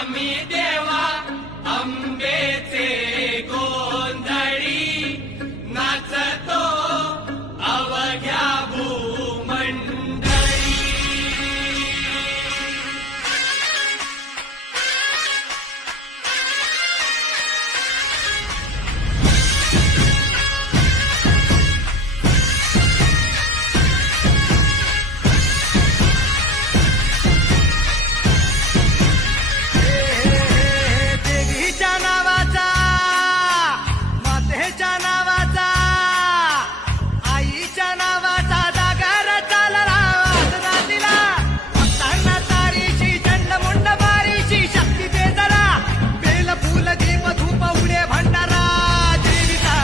आम्ही देवा अंबेचे गोंधळी नाचतो अवघ्या भूमंडळी. देवीच्या नावाचा, मातेच्या नावाचा, आईच्या नावाचा जागर चालला वाजना दिला. भक्तांना तारीची चंडमुंड बारीची शक्ती दे जरा. बेल फुल दीप धूप उडे भंडारा देवीचा,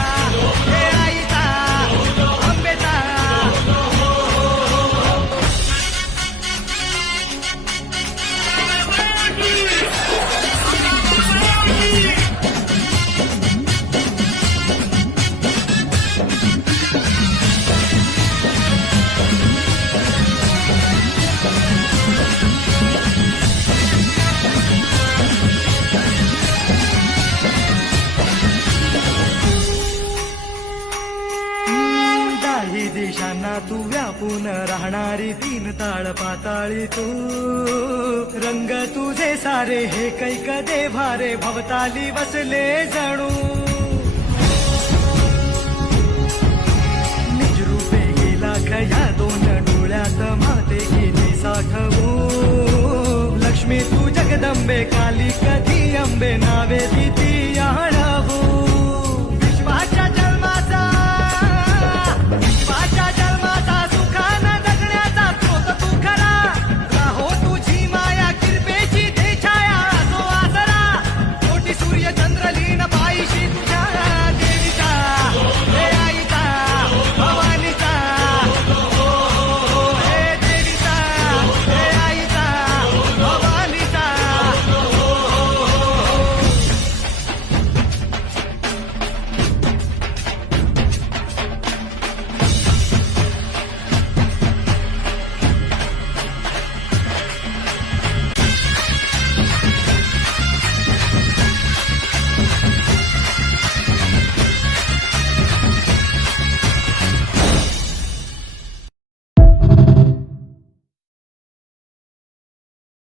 हे आईचा, अंबेचा. दाही दिशांना तू व्यापून राहणारी तीन ताळ पाताळी तू. रंग तुझे सारे हे कैक दे भारे भवताली बसले जणू. निज रूपे गेला खया दोन डोळ्यात माते गेली साठवू. लक्ष्मी तू जगदंबे काली कधी अंबे नावे तिथी आण.